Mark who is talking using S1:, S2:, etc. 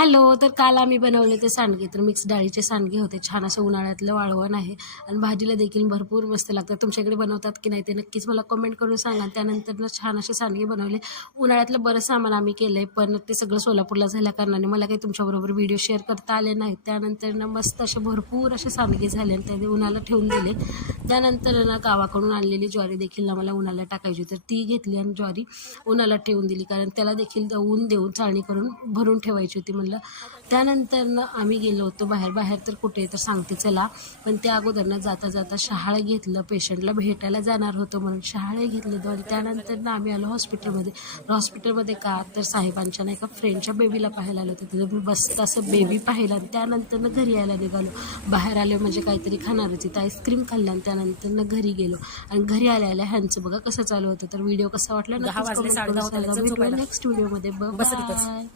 S1: Hello तर काल आम्ही बनवले ते सांडगे. तर मिक्स डाळीचे सांडगे होते. छान असं उन्हाळ्यातलं वाळवण आहे. आणि भाजीला देखील भरपूर मस्त लागतात. तुमच्याकडे बनवतात की नाही ते नक्कीच मला कमेंट करून सांगा. त्यानंतर छान असे सांडगे बनवले. उन्हाळ्यातलं बरं सामान आम्ही केलं आहे पण ते सगळं सोलापूरला झाल्या कारणाने मला काही तुमच्याबरोबर व्हिडिओ शेअर करता आले नाहीत. त्यानंतर ना मस्त असे भरपूर असे सांडगे झाले आणि त्याने उन्हाला ठेवून दिले. त्यानंतर ना गावाकडून आणलेली ज्वारी देखील ना मला उन्हाला टाकायची तर ती घेतली आणि ज्वारी उन्हाला ठेवून दिली. कारण त्याला देखील ऊन देऊन चाळणी करून भरून ठेवायची होती म्हणलं. त्यानंतर ना आम्ही गेलो होतो बाहेर. बाहेर तर कुठे तर सांगते चला. पण त्या अगोदर ना जाता जाता शहाळं घेतलं. पेशंटला भेटायला जाणार होतो म्हणून शहाळे घेतलं आणि त्यानंतर ना आम्ही आलो हॉस्पिटलमध्ये. हॉस्पिटलमध्ये का तर साहेबांच्या नाही का फ्रेंडच्या बेबीला पाहायला आलो होतं. तिथं मी बसत असं बेबी पाहिलं आणि त्यानंतर ना घरी यायला निघालो. बाहेर आले म्हणजे काहीतरी खाणार होती. तर आईस्क्रीम खाल्ल्यानं आणि त्यानंतर ना घरी गेलो. आणि घरी आल्या आल्या ह्यांचं बघा कसं चालू होतं. तर व्हिडिओ कसा वाटला. नेक्स्ट व्हिडिओमध्ये. बाय